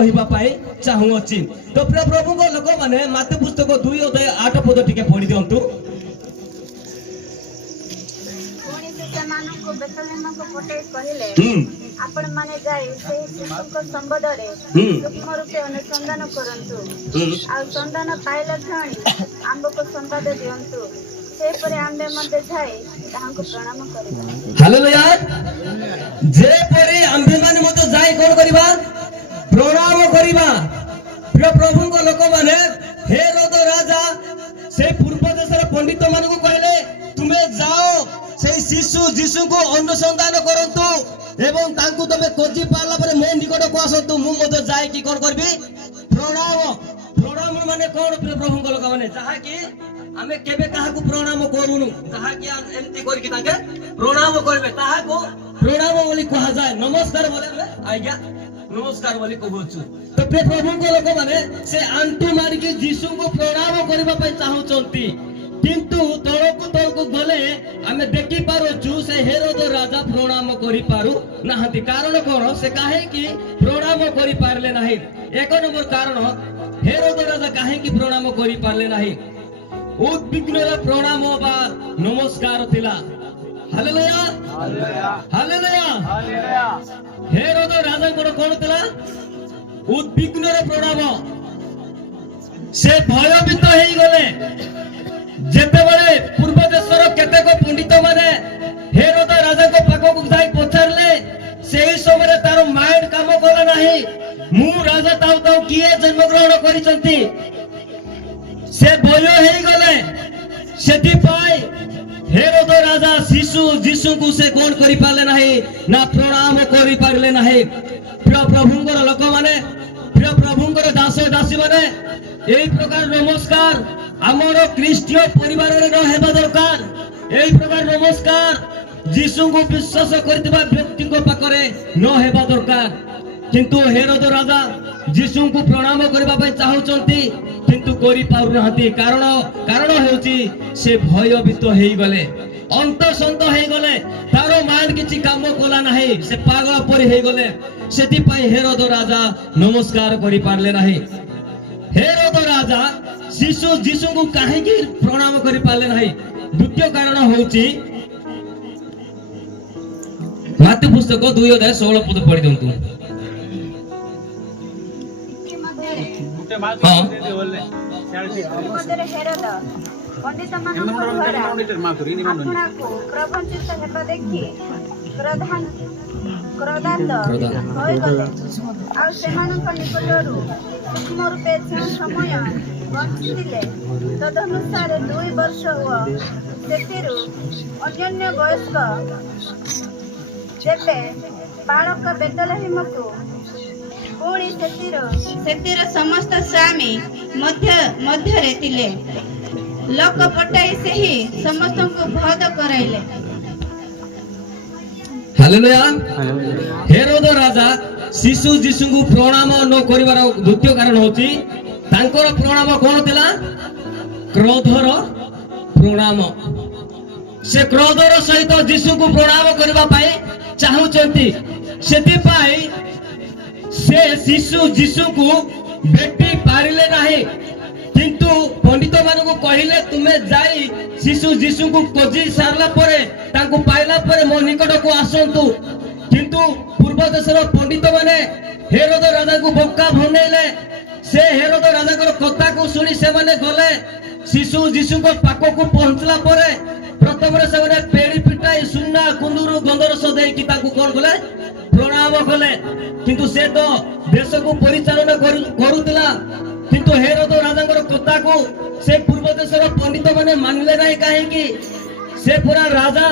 कहवा चाहूँगी। तो प्रिय प्रभु को लोक मैंने मत्ती पुस्तक 2:8 पद टिके पढ़ी दिंतु। आपण माने जाई सेही शिशुक संबंधरे सूक्ष्म रूपे अनुसंधान करंतु आ संधान पाइला क्षणी आंबको संवाद दियंतु से परे आंबे मध्ये जाई ताहांको प्रणाम करिबा। हालेलुया। जे परे आंबे माने मते जाई कोन करिबा प्रणाम करिबा। प्रिय प्रभु को लोक माने हेरोद राजा से पूर्व देशर पंडित मानकु कहले तुमे जाओ से शिशु जीशु को अनुसंधान करंतु एवं तांकु तमे खोजी पाला परे मो निकट को आसतु मु मते जाय कि कोन करबी प्रणाम। प्रणाम माने कोन प्रिय प्रभु को लोक माने जहा कि आमे केबे काहा को प्रणाम करूनु जहा कि एमती करि कि ताके प्रणाम करबे ताहा को प्रणाम बोली कहा जाय। नमस्कार बोले आज्ञा नमस्कार बोली कहूछु। तो प्रिय प्रभु को लोक माने से आंटू मारी कि जीशु को प्रणाम करबा पय चाहउचंती किंतु तळकु गले आमे देखि पारुछु से हेरोद राजा प्रणाम करि पारु नाहंती। कारण कोन से काहे कि प्रणाम करि पारले नाही। एक नंबर कारण हेरोद राजा काहे कि प्रणाम करि पारले नाही उद्विग्नर प्रणाम बा नमस्कार थिला। Hallelujah hallelujah hallelujah. हेरोद राजा कोन थिला उद्विग्नर प्रणाम से भयभीत हेई गले। जेतेबेले पूर्व देशर केतेक पंडित माने हेरोद राजा को पाखक जाई पछारले सेही समय तार माइंड काम कला नाही मु राजा ताऊ ताऊ किए जन्म ग्रहण करिसंती से भय हेई गले। सेति पाई हेरोद राजा शिशु जीशु को से कोन करि पाले नाही ना प्रणाम करि पारले नाही। प्रिय प्रभुंकर लोक माने प्रिय प्रभुंकर दास दासी माने एई प्रकार नमस्कार आमर ख्रीष्टीय परिवार रे न हेबा दरकार। एई प्रकार नमस्कार जीशु को विश्वास करथिबा व्यक्ति को पाखरे न हेबा दरकार। किंतु हेरोद राजा जीशु को प्रणाम करबा पय चाहउचंती किंतु करि पारु नहंती। कारण हेउची से भयभीत हेई गले अंत संत हेई गले तारो माइंड किछि काम कोला नाही से पागल परि हेई गले। सेति पय हेरोद राजा नमस्कार करि पारले नाही। हेरोद राजा शिशु जीशु को काहे कि प्रणाम करि पाले नाही द्वितीय कारण होउची मत्ती पुस्तक 2:16 पद पढि दंतु। हेरोद पंडित मानक द्वारा आपणाको प्रवंचित हेबा देखि क्रोधान्ध होई गले आ सेमानक निकटरू सूक्ष्म रूपे जो समय बंचिले तदनुसार 2 वर्ष हुआ सेतिरु अन्य वयस्क जेते बालक बेतलहेमकु पुणी सेतिर समस्त स्वामी मध्य थिले लोक पटाई सेही समस्त को भद कराइले। हालेलुया। हेरोद राजा शिशु जीशु को प्रणाम न करिवार द्वितीय कारण होची तांकर प्रणाम कोन थिला क्रोधर प्रणाम। से क्रोधर सहित जीशु को प्रणाम करबा पाए चाहउचंती सेति पाई से शिशु जीशु को भेटी पारिले नाही किंतु पंडित मान को कहिले तुमे जाई शिशु जीशु को खोजी सारला परे तांको पाइला परे मो निकट को आसंतु। किंतु पूर्व देशर पंडित माने हेरोद राजा को बोका भनेले से हेरोद राजा को कथा को सुनी से माने गले शिशु जीशु को पाको को पहुंचला परे प्रथम रे से माने पेड़ी पिटाई सुन्ना कुंदुरु गंधरस देई कि ताको कोन गले प्रणाम कले। किंतु से तो देश को परिचालन करूतिला किंतु हेरोद राजा कथा को से पूर्व देशर पंडित माने मानले नाही काहे कि से पूरा राजा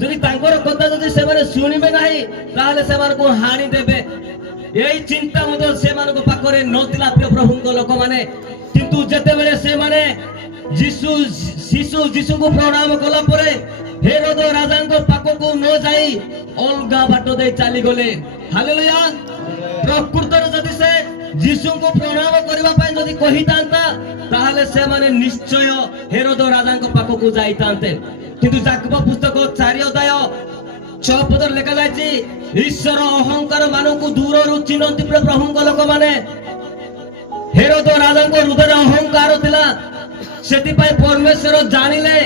जदि तांकर कथा जदि से माने सुनिबे नाही ताले से माने को हानि देबे एई चिंता मद से माने को पाखरे नथिला। प्रिय प्रभुंक लोक माने किंतु जते बेले से माने शिशु जीशु को प्रणाम कला परे हेरोद राजा पाख को न जाई अलगा बाट दे चली गले। हालेलुया। प्रकृत जदि से जीशु को प्रणाम करबा पय जदि कहि तांता ताहाले से माने निश्चय हेरोद राजा पाख को जाई तांते। किंतु जाकब पुस्तक 4 अध्याय 6 ଲେଖା ଯାଇଛି ଈଶ୍ୱର ଅହଙ୍କାର ମାନଙ୍କୁ ଦୂରରୁ ଚିହ୍ନନ୍ତି ପ୍ରଭୁଙ୍କ ଲୋକମାନେ। ହେରୋଦ ରାଜାଙ୍କ ହୃଦୟରେ ଅହଙ୍କାର ଥିଲା, ସେଥିପାଇଁ ପରମେଶ୍ୱର ଜାଣିଲେ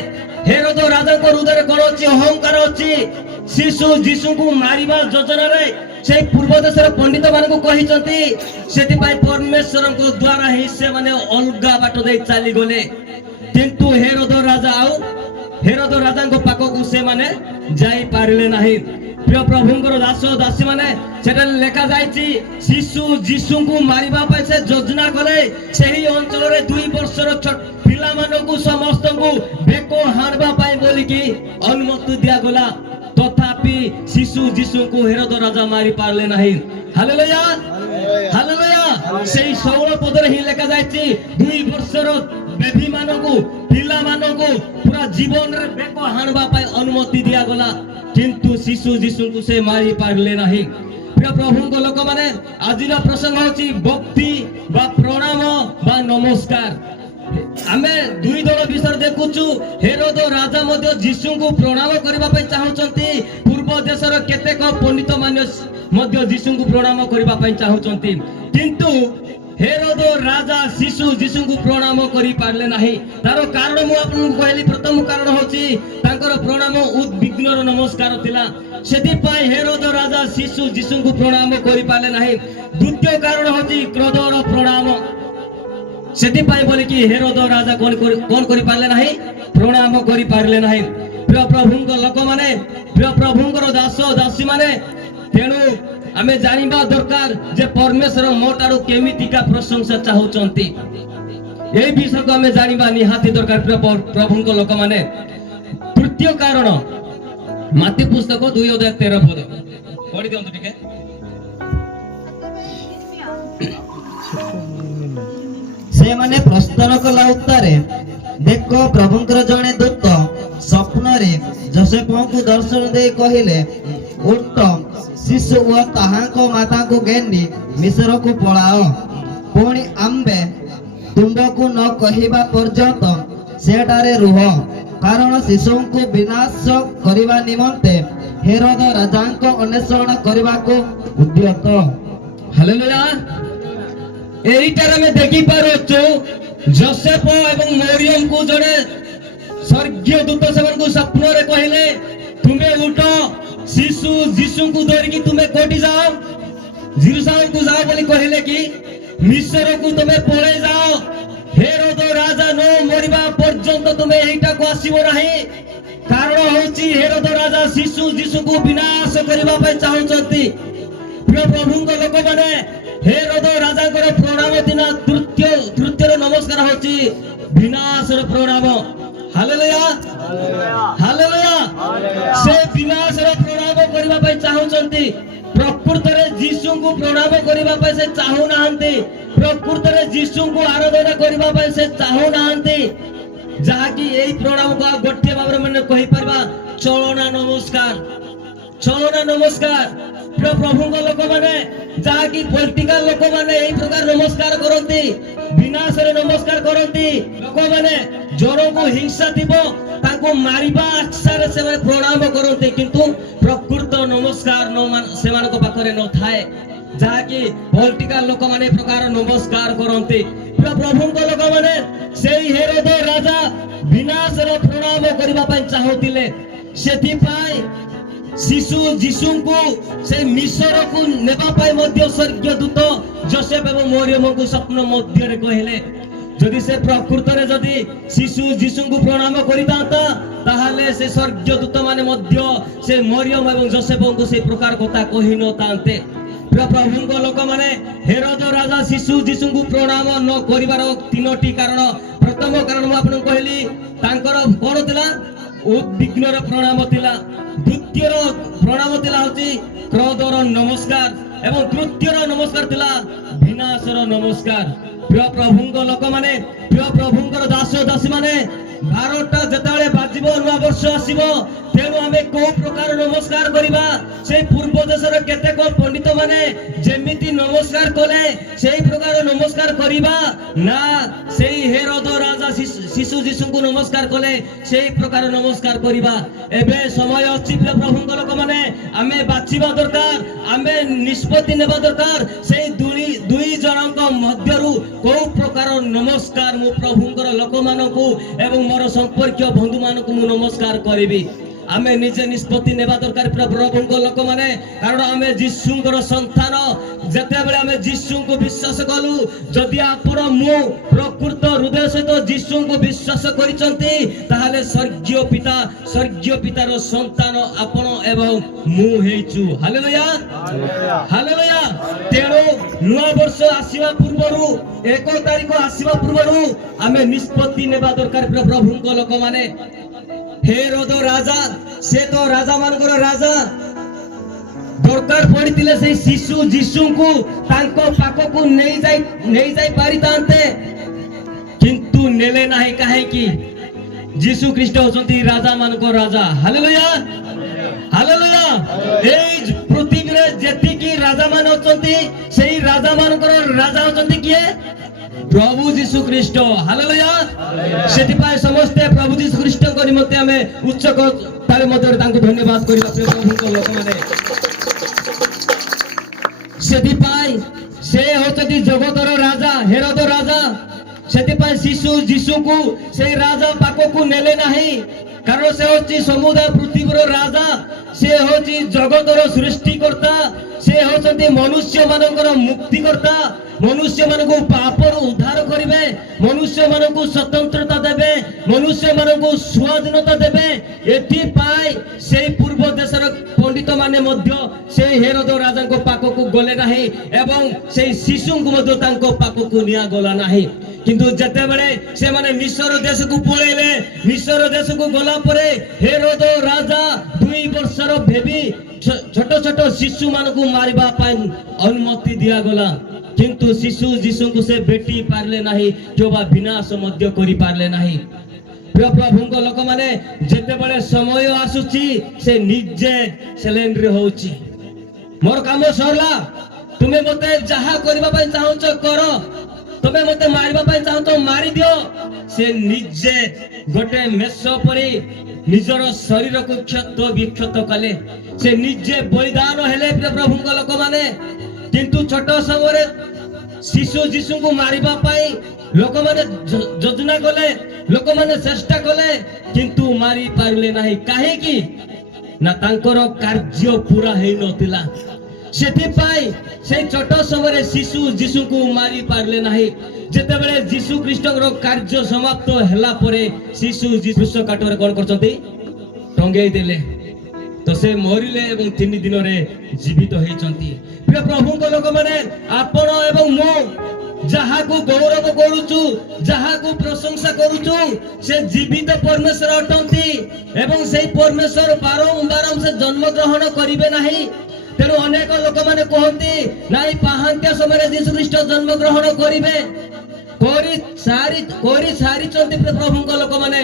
ହେରୋଦ ରାଜାଙ୍କ ହୃଦୟରେ କଣ ଅଛି? ଅହଙ୍କାର ଅଛି। ଶିଶୁ ଯୀଶୁଙ୍କୁ ମାରିବା ଯୋଜନାରେ ସେଇ ପୂର୍ବ ଦେଶର ପଣ୍ଡିତ ମାନଙ୍କୁ କହିଛନ୍ତି, ସେଥିପାଇଁ ପରମେଶ୍ୱରଙ୍କ ଦ୍ୱାରା ହିଁ ସେମାନେ ଅଲଗା ବାଟ ଦେଇ ଚାଲିଗଲେ। କିନ୍ତୁ ହେରୋଦ ରାଜାଙ୍କ ପାଖକୁ ସେମାନେ ଯାଇପାରିଲେ ନାହିଁ। ପ୍ରିୟ ପ୍ରଭୁଙ୍କର ଦାସ ଦାସୀ ମାନେ, ସେଠାରେ ଲେଖା ଯାଇଛି ଶିଶୁ ଯୀଶୁଙ୍କୁ ମାରିବା ପାଇଁ ସେ ଯୋଜନା କଲେ। ସେହି ଅଞ୍ଚଳରେ 2 ବର୍ଷର ପିଲାମାନଙ୍କୁ ସମସ୍ତଙ୍କୁ ବେକ ହାଣିବା ପାଇଁ ବୋଲିକି ଅନୁମତି ଦିଆଗଲା। ତଥାପି ଶିଶୁ ଯୀଶୁଙ୍କୁ ହେରୋଦ ରାଜା ମାରି ପାରିଲେ ନାହିଁ। Hallelujah, hallelujah. ସେଇ 16 ପଦରେ ହିଁ ଲେଖା ଯାଇଛି 2 ବର୍ଷର ବେବୀ ମାନଙ୍କୁ, ପିଲାମାନଙ୍କୁ ପୁରା ଜୀବନରେ ବେକ ହାଣିବା ପାଇଁ ଅନୁମତି ଦିଆଗଲା। କିନ୍ତୁ ଶିଶୁ ଯୀଶୁଙ୍କୁ ସେ ମାରି ପାରିଲେ ନାହିଁ। ପ୍ରିୟ ପ୍ରଭୁଙ୍କ ଲୋକମାନେ, ଆଜିର ପ୍ରସଙ୍ଗ ହେଉଛି ଭକ୍ତି ବା ପ୍ରଣାମ ବା ନମସ୍କାର। ଆମେ 2 ଦଳ ବିଷୟରେ ଦେଖୁଛୁ। ହେରୋଦ ରାଜା ମଧ୍ୟ ଯୀଶୁଙ୍କୁ ପ୍ରଣାମ କରିବା ପାଇଁ ଚାହୁଁଛନ୍ତି। ପୂର୍ବ ଦେଶର କେତେକ ପଣ୍ଡିତ ମାନେ ମଧ୍ୟ ଯୀଶୁଙ୍କୁ ପ୍ରଣାମ କରିବା ପାଇଁ ଚାହୁଁଛନ୍ତି। କିନ୍ତୁ ହେରୋଦ ରାଜା ଶିଶୁ ଯୀଶୁଙ୍କୁ ପ୍ରଣାମ କରିପାରିଲେ ନାହିଁ। ତାର କାରଣ ମୁଁ ଆପଣଙ୍କୁ କହିଲି। ପ୍ରଥମ କାରଣ ହେଉଛି ତାଙ୍କର ପ୍ରଣାମ ଉଦ୍ବିଗ୍ନର ନମସ୍କାର ଥିଲା, ସେଥିପାଇଁ ହେରୋଦ ରାଜା ଶିଶୁ ଯୀଶୁଙ୍କୁ ପ୍ରଣାମ କରିପାରିଲେ ନାହିଁ। ଦ୍ୱିତୀୟ କାରଣ ହେଉଛି କ୍ରୋଧର ପ୍ରଣାମ, ସେଥିପାଇଁ ବୋଲିକି ହେରୋଦ ରାଜା କଣ କରିପାରିଲେ ନାହିଁ? ପ୍ରଣାମ କରିପାରିଲେ ନାହିଁ। ପ୍ରିୟ ପ୍ରଭୁଙ୍କ ଲୋକମାନେ, ପ୍ରିୟ ପ୍ରଭୁଙ୍କର ଦାସ ଦାସୀ ମାନେ, ତେଣୁ ଆମେ ଜାଣିବା ଦରକାର ଯେ ପରମେଶ୍ୱର ମୋ ଠାରୁ କେମିତିକା ପ୍ରଶଂସା ଚାହୁଁଛନ୍ତି। এই বিষয়କୁ ଆମେ ଜାଣିବା ନିହାତି ଦରକାର। ପ୍ରଭୁଙ୍କ ଲୋକମାନେ, ତୃତୀୟ କାରଣ ମାତି ପୁସ୍ତକ 2:13 ପଢି ଦିଅନ୍ତୁ ଟିକେ। ସେମାନେ ପ୍ରସ୍ଥାନ କଲା ଉତ୍ତାରେ, ଦେଖ ପ୍ରଭୁଙ୍କର ଜଣେ ଦୂତ ସ୍ୱପ୍ନରେ ଯୋସେଫଙ୍କୁ ଦର୍ଶନ ଦେଇ କହିଲେ, ଉଠ, ଶିଶୁ ଓ ତାହାଙ୍କ ମାତାଙ୍କୁ ଘେନି ମିଶ୍ରକୁ ପଳାଅ। ପୁଣି ଆମ୍ଭେ ତୁମ୍ଭକୁ ନ କହିବା ପର୍ଯ୍ୟନ୍ତ ସେଠାରେ ରୁହ, କାରଣ ଶିଶୁଙ୍କୁ ବିନାଶ କରିବା ନିମନ୍ତେ ହେରୋଦ ରାଜାଙ୍କ ଅନ୍ୱେଷଣ କରିବାକୁ ଉଦ୍ୟତ। ହାଲେଲୁୟା। ଏଇଟାରେ ଆମେ ଦେଖିପାରୁଛୁ ଯୋସେଫ ଏବଂ ମରିୟମକୁ ଜଣେ ସ୍ୱର୍ଗୀୟ ଦୂତ ସେମାନଙ୍କୁ ସ୍ୱପ୍ନରେ କହିଲେ, ତୁମେ ଉଠ, ଶିଶୁ ଯୀଶୁଙ୍କୁ ଧରିକି ତୁମେ କୋଉଠି ଯାଅ? ଜେରୁସାଲେମକୁ ଯାଅ ବୋଲି କହିଲେ କି ମିଶ୍ରକୁ ତୁମେ ପଳେଇ ଯାଅ। ହେରୋଦ ରାଜା ନ ମରିବା ପର୍ଯ୍ୟନ୍ତ ତୁମେ ଏଇଟାକୁ ଆସିବ ନାହିଁ। କାରଣ ହେଉଛି ହେରୋଦ ରାଜା ଶିଶୁ ଯୀଶୁଙ୍କୁ ବିନାଶ କରିବା ପାଇଁ ଚାହୁଁଛନ୍ତି। ପ୍ରିୟ ପ୍ରଭୁଙ୍କ ଲୋକମାନେ, ହେରୋଦ ରାଜାଙ୍କର ପ୍ରଣାମ ଦିନ ତୃତୀୟର ନମସ୍କାର ହେଉଛି ବିନାଶର ପ୍ରଣାମ। Hallelujah, hallelujah. ସେ ବିନାଶର ପ୍ରଣାମ କରିବା ପାଇଁ ଚାହୁଁଛନ୍ତି। ପ୍ରକୃତରେ ଯୀଶୁଙ୍କୁ ପ୍ରଣାମ କରିବା ପାଇଁ ସେ ଚାହୁଁନାହାନ୍ତି। ପ୍ରକୃତରେ ଯୀଶୁଙ୍କୁ ଆରାଧନା କରିବା ପାଇଁ ସେ ଚାହୁଁନାହାନ୍ତି। ଯାହାକି ଏଇ ପ୍ରଣାମକୁ ଗୋଟିଏ ଭାବରେ ମାନେ କହିପାରିବା ଚଳନା ନମସ୍କାର, ଚଳନା ନମସ୍କାର। ପ୍ରିୟ ପ୍ରଭୁଙ୍କ ଲୋକମାନେ, ଯାହାକି ପଲିଟିକାଲ ଲୋକମାନେ ଏଇ ପ୍ରକାର ନମସ୍କାର କରନ୍ତି, ବିନାଶରେ ନମସ୍କାର କରନ୍ତି। ଲୋକମାନେ ଜଣଙ୍କୁ ହିଂସା ଥିବ ତାଙ୍କୁ ମାରିବା ଆଶାରେ ସେମାନେ ପ୍ରଣାମ କରନ୍ତି, କିନ୍ତୁ ପ୍ରକୃତ ନମସ୍କାର ସେମାନଙ୍କ ପାଖରେ ନଥାଏ। ଯାହାକି ପଲିଟିକାଲ ଲୋକମାନେ ଏ ପ୍ରକାର ନମସ୍କାର କରନ୍ତି। ପ୍ରିୟ ପ୍ରଭୁଙ୍କ ଲୋକମାନେ, ସେଇ ହେରୋଦ ରାଜା ବିନାଶର ପ୍ରଣାମ କରିବା ପାଇଁ ଚାହୁଁଥିଲେ। ସେଥିପାଇଁ ଶିଶୁ ଯୀଶୁଙ୍କୁ ସେ ମିଶ୍ରକୁ ନେବା ପାଇଁ ମଧ୍ୟ ସ୍ୱର୍ଗୀୟ ଦୂତ ଯୋସେଫ ଏବଂ ମରିୟମଙ୍କୁ ସ୍ୱପ୍ନ ମଧ୍ୟରେ କହିଲେ। ଯଦି ସେ ପ୍ରକୃତରେ ଯଦି ଶିଶୁ ଯୀଶୁଙ୍କୁ ପ୍ରଣାମ କରିଥାନ୍ତା, ତାହେଲେ ସେ ସ୍ୱର୍ଗୀୟ ଦୂତ ମାନେ ମଧ୍ୟ ସେ ମରିୟମ ଏବଂ ଯୋସେଫଙ୍କୁ ସେ ପ୍ରକାର କଥା କହିନଥାନ୍ତେ। ପ୍ରିୟ ପ୍ରଭୁଙ୍କ ଲୋକମାନେ, ହେରୋଦ ରାଜା ଶିଶୁ ଯୀଶୁଙ୍କୁ ପ୍ରଣାମ ନ କରିବାର 3ଟି କାରଣ। ପ୍ରଥମ କାରଣ ମୁଁ ଆପଣଙ୍କୁ କହିଲି, ତାଙ୍କର କଣ ଥିଲା? ଉଦ୍ବିଗ୍ନର ପ୍ରଣାମ ଥିଲା। ଦ୍ୱିତୀୟର ପ୍ରଣାମ ଥିଲା ହେଉଛି କ୍ରୋଧର ନମସ୍କାର, ଏବଂ ତୃତୀୟର ନମସ୍କାର ଥିଲା ବିନାଶର ନମସ୍କାର। ପ୍ରିୟ ପ୍ରଭୁଙ୍କ ଲୋକମାନେ, ପ୍ରିୟ ପ୍ରଭୁଙ୍କର ଦାସ ଦାସୀ ମାନେ, 12ଟା ଯେତେବେଳେ ବାଜିବ ନୂଆ ବର୍ଷ ଆସିବ, ତେଣୁ ଆମେ କୋଉ ପ୍ରକାର ନମସ୍କାର କରିବା? ସେଇ ପୂର୍ବ ଦେଶର କେତେକ ପଣ୍ଡିତ ମାନେ ଯେମିତି ନମସ୍କାର କଲେ ସେଇ ପ୍ରକାର ନମସ୍କାର କରିବା ନା ସେଇ ହେରୋଦ ରାଜା ଶିଶୁ ଯୀଶୁଙ୍କୁ ନମସ୍କାର କଲେ ସେଇ ପ୍ରକାର ନମସ୍କାର କରିବା? ଏବେ ସମୟ ଅଛି ପ୍ରିୟ ପ୍ରଭୁଙ୍କ ଲୋକମାନେ, ଆମେ ବାଛିବା ଦରକାର, ଆମେ ନିଷ୍ପତ୍ତି ନେବା ଦରକାର। ସେଇ ଦୁଇ ଜଣଙ୍କ ମଧ୍ୟରୁ କୋଉ ପ୍ରକାର ନମସ୍କାର ମୁଁ ପ୍ରଭୁଙ୍କର ଲୋକମାନଙ୍କୁ ଏବଂ ମୋର ସମ୍ପର୍କୀୟ ବନ୍ଧୁମାନଙ୍କୁ ମୁଁ ନମସ୍କାର କରିବି? ଆମେ ନିଜେ ନିଷ୍ପତ୍ତି ନେବା ଦରକାର ପ୍ରଭୁଙ୍କ ଲୋକମାନେ, କାରଣ ଆମେ ଯୀଶୁଙ୍କର ସନ୍ତାନ। ଯେତେବେଳେ ଆମେ ଯୀଶୁଙ୍କୁ ବିଶ୍ୱାସ କଲୁ, ଯଦି ଆପଣ ମୁଁ ପ୍ରକୃତ ହୃଦୟ ସହିତ ଯୀଶୁଙ୍କୁ ବିଶ୍ୱାସ କରିଛନ୍ତି, ତାହେଲେ ସ୍ୱର୍ଗୀୟ ପିତାର ସନ୍ତାନ ଆପଣ ଏବଂ ମୁଁ ହେଇଛୁ। Hallelujah, hallelujah. ତେଣୁ ନୂଆ ବର୍ଷ ଆସିବା ପୂର୍ବରୁ, 1 ତାରିଖ ଆସିବା ପୂର୍ବରୁ ଆମେ ନିଷ୍ପତ୍ତି ନେବା ଦରକାର ପ୍ରଭୁଙ୍କ ଲୋକମାନେ। ହେରୋଦ ରାଜା, ସେ ତ ରାଜା ମାନଙ୍କର ରାଜା, ଦରକାର ପଡିଥିଲେ ସେଇ ଶିଶୁ ଯୀଶୁଙ୍କୁ ତାଙ୍କ ପାଖକୁ ନେଇ ଯାଇ ପାରିଥାନ୍ତେ, କିନ୍ତୁ ନେଲେ ନାହିଁ। କାହିଁକି? ଯୀଶୁ ଖ୍ରୀଷ୍ଟ ହଉଛନ୍ତି ରାଜା ମାନଙ୍କ ରାଜା। Hallelujah, hallelujah. ଏଇ ପୃଥିବୀରେ ଯେତିକି ରାଜା ମାନେ ଅଛନ୍ତି, ସେଇ ରାଜା ମାନଙ୍କର ରାଜା ହଉଛନ୍ତି କିଏ? ପ୍ରଭୁ ଯୀଶୁ ଖ୍ରୀଷ୍ଟ। ହାଲେଲୁୟା। ସେଥିପାଇଁ ସମସ୍ତେ ପ୍ରଭୁ ଯୀଶୁ ଖ୍ରୀଷ୍ଟଙ୍କ ନିମନ୍ତେ ଆମେ ଉଚ୍ଚ ତାଳି ମଧ୍ୟରେ ତାଙ୍କୁ ଧନ୍ୟବାଦ କରିବା ପ୍ରଭୁଙ୍କ ଲୋକମାନେ। ସେଥିପାଇଁ ସେ ହଉଛନ୍ତି ଜଗତର ରାଜା, ହେରୋଦ ରାଜା। ସେଥିପାଇଁ ଶିଶୁ ଯୀଶୁଙ୍କୁ ସେଇ ରାଜା ପାଖକୁ ନେଲେ ନାହିଁ, କାରଣ ସେ ହଉଛି ସମୁଦାୟ ପୃଥିବୀର ରାଜା। ସେ ହଉଛି ଜଗତର ସୃଷ୍ଟିକର୍ତ୍ତା। ସେ ହଉଛନ୍ତି ମନୁଷ୍ୟ ମାନଙ୍କର ମୁକ୍ତିକର୍ତ୍ତା। ମନୁଷ୍ୟ ମାନଙ୍କୁ ପାପରୁ ଉଦ୍ଧାର କରିବେ, ମନୁଷ୍ୟ ମାନଙ୍କୁ ସ୍ୱତନ୍ତ୍ରତା ଦେବେ, ମନୁଷ୍ୟ ମାନଙ୍କୁ ସ୍ୱାଧୀନତା ଦେବେ। ଏଥିପାଇଁ ସେଇ ପୂର୍ବ ଦେଶର ପଣ୍ଡିତ ମାନେ ମଧ୍ୟ ସେଇ ହେରୋଦ ରାଜାଙ୍କ ପାଖକୁ ଗଲେ ନାହିଁ ଏବଂ ସେଇ ଶିଶୁଙ୍କୁ ମଧ୍ୟ ତାଙ୍କ ପାଖକୁ ନିଆଗଲା ନାହିଁ। କିନ୍ତୁ ଯେତେବେଳେ ସେମାନେ ମିଶର ଦେଶକୁ ପଳେଇଲେ, ମିଶର ଦେଶକୁ ଗଲା ପରେ ହେରୋଦ ରାଜା 2 ବର୍ଷର ବେବି ଛୋଟ ଛୋଟ ଶିଶୁ ମାନଙ୍କୁ ମାରିବା ପାଇଁ ଅନୁମତି ଦିଆଗଲା, କିନ୍ତୁ ଶିଶୁ ଯୀଶୁଙ୍କୁ ସେ ଭେଟି ପାରିଲେ ନାହିଁ କିମ୍ବା ବିନାଶ ମଧ୍ୟ କରିପାରିଲେ ନାହିଁ। ପ୍ରିୟ ପ୍ରଭୁଙ୍କ ଲୋକମାନେ, ଯେତେବେଳେ ସମୟ ଆସୁଛି ସେ ନିଜେ ସିଲେଣ୍ଡର ହଉଛି, ମୋର କାମ ସରିଲା, ତୁମେ ମତେ ଯାହା କରିବା ପାଇଁ ଚାହୁଁଛ କର, ତମେ ମତେ ମାରିବା ପାଇଁ ଚାହୁଁଛ ମାରିଦିଅ। ସେ ନିଜେ ଗୋଟେ ମେଷ ପରି ନିଜର ଶରୀରକୁ କ୍ଷତ ବିକ୍ଷତ କଲେ, ସେ ନିଜେ ବଳିଦାନ ହେଲେ ପ୍ରଭୁଙ୍କ ଲୋକମାନେ। କିନ୍ତୁ ଛୋଟ ସମୟରେ ଶିଶୁ ଯୀଶୁଙ୍କୁ ମାରିବା ପାଇଁ ଲୋକମାନେ ଯୋଜନା କଲେ, ଲୋକମାନେ ଚେଷ୍ଟା କଲେ, କିନ୍ତୁ ମାରି ପାରିଲେ ନାହିଁ। କାହିଁକି ନା ତାଙ୍କର କାର୍ଯ୍ୟ ପୁରା ହେଇନଥିଲା। ସେଥିପାଇଁ ସେଇ ଛୋଟ ସମୟରେ ଶିଶୁ ଯୀଶୁଙ୍କୁ ମାରି ପାରିଲେ ନାହିଁ। ଯେତେବେଳେ ଯୀଶୁ ଖ୍ରୀଷ୍ଟଙ୍କର କାର୍ଯ୍ୟ ସମାପ୍ତ ହେଲା ପରେ ଶିଶୁ ଯୀଶୁ କାଠରେ କଣ କରୁଛନ୍ତି? ଟଙ୍ଗେଇ ଦେଲେ, ତ ସେ ମରିଲେ ଏବଂ 3 ଦିନରେ ଜୀବିତ ହେଇଛନ୍ତି। ପ୍ରିୟ ପ୍ରଭୁଙ୍କ ଲୋକମାନେ, ଆପଣ ଏବଂ ମୁଁ ଯାହାକୁ ଗୌରବ କରୁଛୁ, ଯାହାକୁ ପ୍ରଶଂସା କରୁଛୁ, ସେ ଜୀବିତ ପରମେଶ୍ୱର ଅଟନ୍ତି ଏବଂ ସେଇ ପରମେଶ୍ୱର ବାରମ୍ବାର ସେ ଜନ୍ମ ଗ୍ରହଣ କରିବେ ନାହିଁ। ତେଣୁ ଅନେକ ଲୋକମାନେ କୁହନ୍ତି ନାଇଁ ପାହାନ୍ତିଆ ସମୟରେ ଯୀଶୁ ଖ୍ରୀଷ୍ଟ ଜନ୍ମ ଗ୍ରହଣ କରିବେ, କରି ସାରିଛନ୍ତି ପ୍ରଭୁଙ୍କ ଲୋକମାନେ,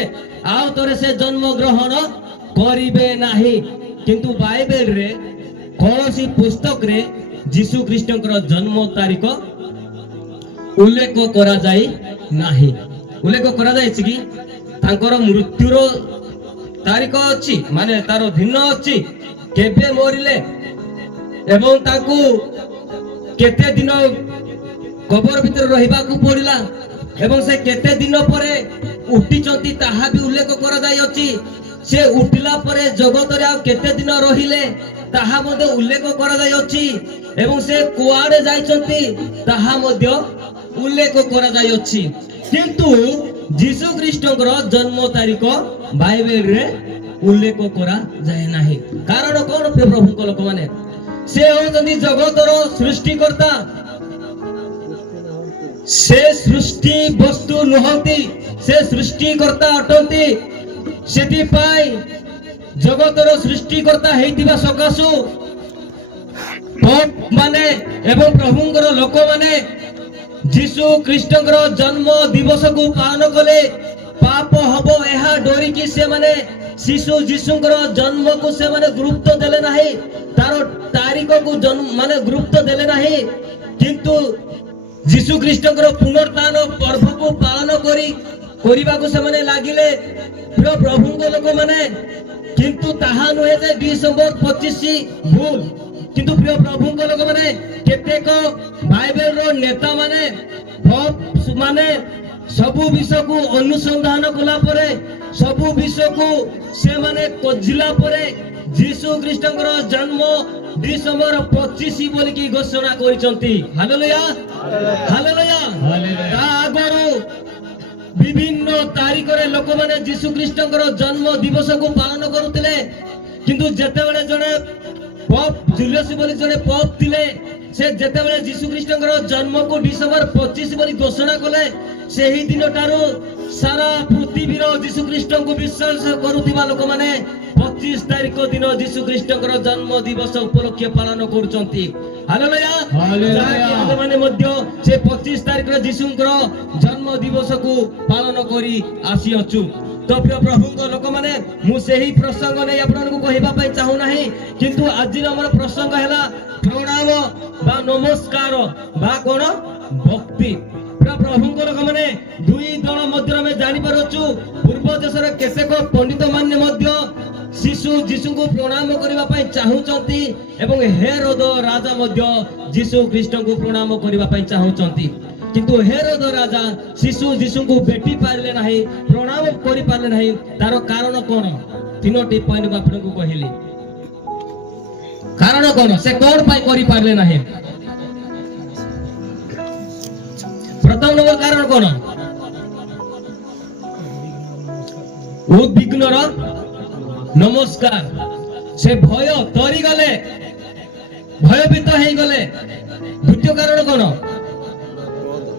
ଆଉ ଥରେ ସେ ଜନ୍ମ ଗ୍ରହଣ କରିବେ ନାହିଁ। କିନ୍ତୁ ବାଇବେଲରେ କୌଣସି ପୁସ୍ତକରେ ଯୀଶୁ ଖ୍ରୀଷ୍ଟଙ୍କର ଜନ୍ମ ତାରିଖ ଉଲ୍ଲେଖ କରାଯାଇ ନାହିଁ। ଉଲ୍ଲେଖ କରାଯାଇଛି କି ତାଙ୍କର ମୃତ୍ୟୁର ତାରିଖ ଅଛି, ମାନେ ତାର ଦିନ ଅଛି, କେବେ ମରିଲେ ଏବଂ ତାଙ୍କୁ କେତେ ଦିନ କବର ଭିତରେ ରହିବାକୁ ପଡିଲା ଏବଂ ସେ କେତେ ଦିନ ପରେ ଉଠିଛନ୍ତି ତାହା ବି ଉଲ୍ଲେଖ କରାଯାଇଅଛି। ସେ ଉଠିଲା ପରେ ଜଗତରେ ଆଉ କେତେ ଦିନ ରହିଲେ ତାହା ମଧ୍ୟ ଉଲ୍ଲେଖ କରାଯାଇଅଛି ଏବଂ ସେ କୁଆଡେ ଯାଇଛନ୍ତି ତାହା ମଧ୍ୟ ଉଲ୍ଲେଖ କରାଯାଇଅଛି। କିନ୍ତୁ ଯୀଶୁ ଖ୍ରୀଷ୍ଟଙ୍କର ଜନ୍ମ ତାରିଖ ବାଇବେଲରେ ଉଲ୍ଲେଖ କରାଯାଏ ନାହିଁ। କାରଣ କଣ ପ୍ରଭୁଙ୍କ ଲୋକମାନେ? ସେ ହଉଛନ୍ତି ଜଗତର ସୃଷ୍ଟିକର୍ତ୍ତା, ସେ ସୃଷ୍ଟି ବସ୍ତୁ ନୁହନ୍ତି, ସେ ସୃଷ୍ଟିକର୍ତ୍ତା ଅଟନ୍ତି। ସେଥିପାଇଁ ଜଗତର ସୃଷ୍ଟିକର୍ତ୍ତା ହେଇଥିବା ସକାଶୁ ମାନେ ଏବଂ ପ୍ରଭୁଙ୍କର ଲୋକମାନେ ଯୀଶୁ ଖ୍ରୀଷ୍ଟଙ୍କର ଜନ୍ମ ଦିବସକୁ ପାଳନ କଲେ। पाप हबो एहा डोरी की से माने शिशु जीशुंकर जन्म को से माने गुरुत्व देले नाही तारो तारीख को जन्म माने गुरुत्व देले नाही किंतु जीशु ख्रीष्टकर पुनरुत्थान पर्व को पालन करिबा को से माने लागिले प्रिय प्रभु को लोक माने किंतु ताहा नुहे जे डिसेंबर 25 भूल किंतु प्रिय प्रभु को लोक माने केतेक बाइबल रो नेता माने सबु विषय को अनुसंधान कला परे सबु विषय को से माने खोजिला परे जीशु ख्रीष्टकर जन्म डिसेंबर 25 बोली की घोषणा करिसंती। हालेलुया हालेलुया ता आगरो विभिन्न तारीख रे लोक माने जीशु ख्रीष्टकर जन्म दिवस को पालन करुतिले किंतु जेतेबेले जने पॉप जूलियस बोली जने पॉप थिले से जेतेबेले जीशु ख्रीष्टकर जन्म को डिसेंबर 25 बोली घोषणा कले सेही दिन टारू सारा पृथ्वी रो जीशु ख्रीष्ट को विश्वास करुथिबा लोक माने 25 तारीख दिन जीशु ख्रीष्टकर जन्म दिवस उपलक्ष्य पालन करूचंती। हालेलुया हालेलुया हम माने मध्य से 25 तारीख रे जीशुଙ୍କର जन्म दिवस को पालन करी आसी अछु। तो प्रिय प्रभु को लोक माने मु सेही प्रसंग नै आपन को कहिबा पय चाहू नाही किंतु आज हमर प्रसंग हैला प्रणाम बा नमस्कार बा कोन भक्ति। प्रिय प्रभु को लोक माने दुई दल मध्य में जानि परछु पूर्व देशर केतेक पंडित माने मध्य शिशु जीशु को प्रणाम करिबा पय चाहूचंती एवं हेरोद राजा मध्य जीशु ख्रीष्ट को प्रणाम करिबा पय चाहूचंती किंतु हेरोद राजा शिशु जीशु को भेटी पारले नाही प्रणाम करि पारले नाही तार कारण कोन तीनोटी पॉइंट आपन को कहिली कारण कोन से कोन पाई करि पारले नाही। प्रथम नंबर कारण कोन उद्विग्नर नमस्कार से भय तरी गले भयभीत हो गले। द्वितीय कारण कोन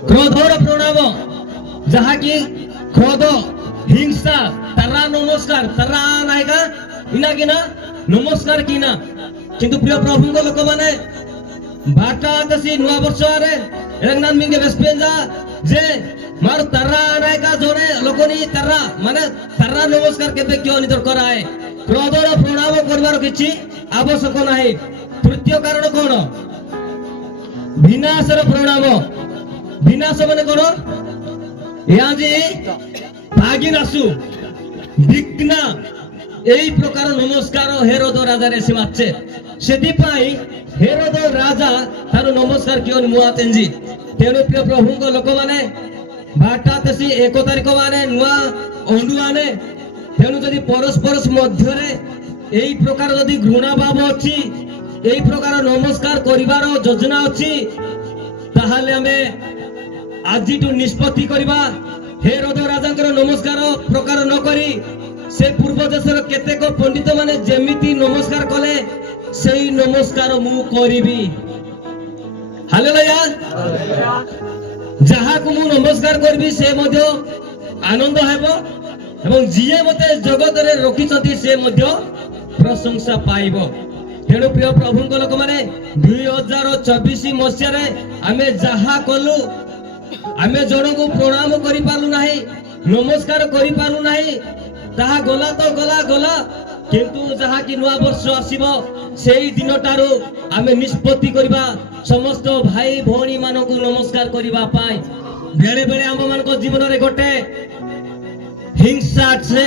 क्रोधर प्रणाम जहा कि क्रोध हिंसा तारा नमस्कार तारा नाही का इना कि ना नमस्कार कि ना किंतु प्रिय प्रभु को लोक माने बाटा दसी नुआ वर्ष रे रंगनाथ मिंगे वेस्पेंजा जे मार तारा नाही का जोने लोकनी तारा माने तारा नमस्कार केबे क्यों नितर कराए क्रोधर प्रणाम करबार किछि आवश्यक नाही। तृतीय कारण कोन विनाशर प्रणाम विनाश माने कोन या जे भागिनासु विघ्न एई प्रकार नमस्कार हेरोद राजा रे सिमाचे सेदि पाई हेरोद राजा तारो नमस्कार क्यों मुआ तेंजी तेनु प्रिय प्रभु को लोक माने बाटा तसी 1 तारिख माने नुआ अंडु आने तेनु जदि परस्पर मध्य रे एई प्रकार जदि घृणा भाव अछि एई प्रकार नमस्कार करिवार योजना अछि ताहाले हमें आजिटु निष्पत्ति करिबा हेरोद राजांकर नमस्कार प्रकार न करी से पूर्व देशर केतेक पंडित माने जेमिति नमस्कार कले सेई नमस्कार मु करिबी। हालेलुया जहा को मु नमस्कार करबी से मध्य आनंद हेबो एवं जिए मते जगत रे रखिछथि से मध्य प्रशंसा पाइबो। तेणु प्रिय प्रभु को लोक माने 2024 मसिया रे आमे जहा कलु आमे जण को प्रणाम करि पालु नाही नमस्कार करि पालु नाही ताहा गला तो गला गला किंतु जहा कि नुआ वर्ष आसीबो सेई दिनटारो आमे निष्पत्ति करिबा समस्त भाई भौणी मानको नमस्कार करिबा पाई बेले बेले हम मानको जीवन रे गोटे हिंसा से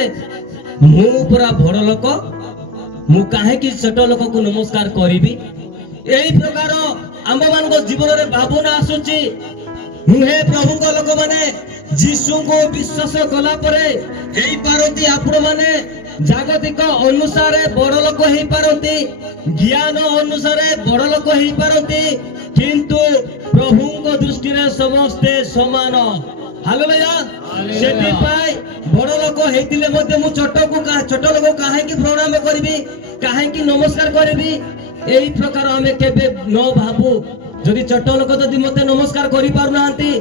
मु पूरा बड़ लोक मु काहे कि छोट लोक को नमस्कार करिबी एई प्रकार हम मानको जीवन रे भावना आसुची नुहे प्रभु को लोक माने जीशु को विश्वास कला परे एई पारती आपण माने जागतिक अनुसार बड़ लोक हेई पारती ज्ञान अनुसार बड़ लोक हेई पारती किंतु प्रभु को दृष्टि रे समस्ते समान। हालेलुया सेति पाई बड़ लोक हेतिले मध्ये मु छोट लोक काहे कि प्रणाम करबी काहे कि नमस्कार करबी एई प्रकार हमें केबे न भाबू जदि छोट लोक जदि मते नमस्कार करि पारु नांती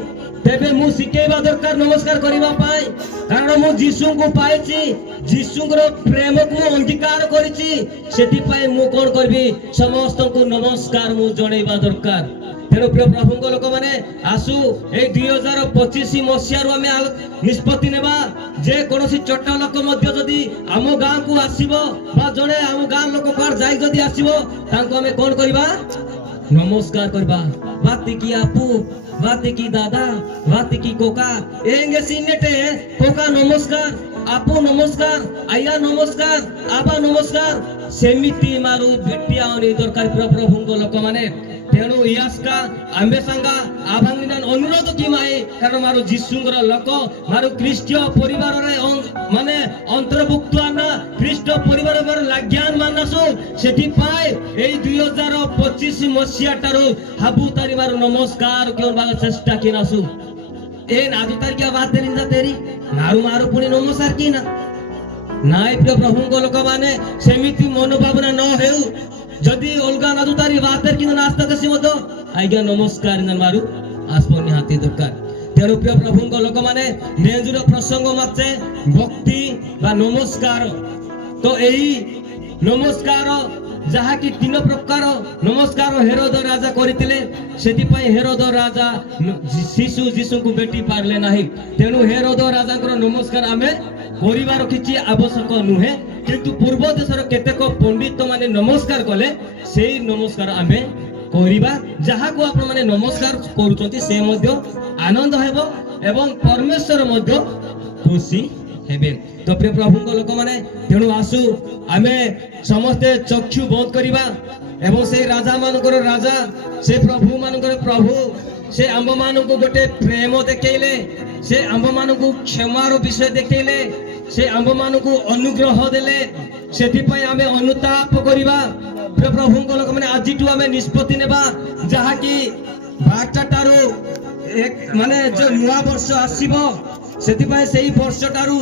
तेबे मु सिकेबा दरकार नमस्कार करिबा पाई कारण मु जीशु को पाइछि जीशुଙ୍କର प्रेम को अंगीकार करिछि सेति पाई मु कोन करबी समस्त को नमस्कार मु जणैबा दरकार। ତେଣୁ ପ୍ରିୟ ପ୍ରଭୁଙ୍କ ଲୋକମାନେ ଆସୁ ଏଇ 2025 ମସିହାରୁ ଆମେ ନିଷ୍ପତ୍ତି ନେବା ଯେ କୌଣସି ଚୋଟ ଲୋକ ମଧ୍ୟ ଯଦି ଆମ ଗାଁକୁ ଆସିବ ବା ଜଣେ ଆମ ଗାଁ ଲୋକ କୁଆଡେ ଯାଇ ଯଦି ଆସିବ ତାଙ୍କୁ ଆମେ କଣ କରିବା নমস্কার করবা বাতি কি আপু বাতি কি দাদা বাতি কি কোকা এঙ্গে সিনেটে কোকা নমস্কার আপু নমস্কার আইয়া নমস্কার আবা নমস্কার সেমিতি মারু ভেটিয়া অনি দরকার প্রভুঙ্গ লোক মানে তেণু ইয়াসকা আম্বে সাঙ্গা আভাঙ্গিনান অনুরোধ কি মাই কারণ মারু যিশুঙ্গর লোক মারু খ্রিস্টীয় পরিবারে মানে অন্তর্ভুক্ত আনা খ্রিস্ট পরিবার लाग्यान मानसु सेठी पाए এই 2025 মସିହା ଠାରୁ হাবু তারি মারু নমস্কার কেউ বাগা চেষ্টা কি নাসু এ নাজু তারি কি বাত দেরিন যা তেরি মারু মারু পুনি নমস্কার কি না নাই প্রিয় প্রভুঙ্গ লোক মানে সেমিতি মনোভাবনা ন হেউ যদি অলগা নাজু তারি বাতের কিন্তু নাস্তা দেশি মতো আইগা নমস্কার না মারু আসপনি হাতি দরকার তেণু প্রিয় প্রভুঙ্গ লোক মানে নেজুর প্রসঙ্গ মাত্রে ভক্তি বা নমস্কার তো এই নমস্কার যাহাকি 3 প্রকার নমস্কার হেরোদ রাজা করিতিলে সেটিপাই হেরোদ রাজা শিশু যিশুଙ୍କୁ বেটি পারলে ନାହିଁ তেণু হেরোদ রাজাଙ୍କର নমস্কার ଆମେ କରିବାର କିଛି ଆବଶ୍ୟକ ନୁହେଁ କିନ୍ତୁ ପୂର୍ବ ଦେଶର କେତେକ ପଣ୍ଡିତ ମାନେ ନମସ୍କାର କଲେ ସେଇ ନମସ୍କାର ଆମେ କରିବା ଯାହାକୁ ଆପଣ ମାନେ ନମସ୍କାର କରୁଛନ୍ତି ସେ ମଧ୍ୟ ଆନନ୍ଦ ହେବ ଏବଂ ପରମେଶ୍ୱର ମଧ୍ୟ ଖୁସି ହେବେ ତ ପ୍ରିୟ ପ୍ରଭୁଙ୍କ ଲୋକମାନେ ତେଣୁ ଆସୁ ଆମେ ସମସ୍ତେ ଚକ୍ଷୁ ବନ୍ଦ କରିବା ଏବଂ ସେଇ ରାଜା ମାନଙ୍କର ରାଜା ସେ ପ୍ରଭୁ ମାନଙ୍କର ପ୍ରଭୁ ସେ ଆମ୍ଭ ମାନଙ୍କୁ ଗୋଟେ ପ୍ରେମ ଦେଖେଇଲେ ସେ ଆମ୍ଭ ମାନଙ୍କୁ କ୍ଷମାର ବିଷୟ ଦେଖେଇଲେ ସେ ଆମ୍ଭ ମାନଙ୍କୁ ଅନୁଗ୍ରହ ଦେଲେ ସେଥିପାଇଁ ଆମେ ଅନୁତାପ କରିବା ପ୍ରିୟ ପ୍ରଭୁଙ୍କ ଲୋକମାନେ ଆଜିଠୁ ଆମେ ନିଷ୍ପତ୍ତି ନେବା ଯାହାକି 12 ଟାରୁ ମାନେ ଯୋଉ ନୂଆ ବର୍ଷ ଆସିବ ସେଥିପାଇଁ ସେଇ ବର୍ଷଟାରୁ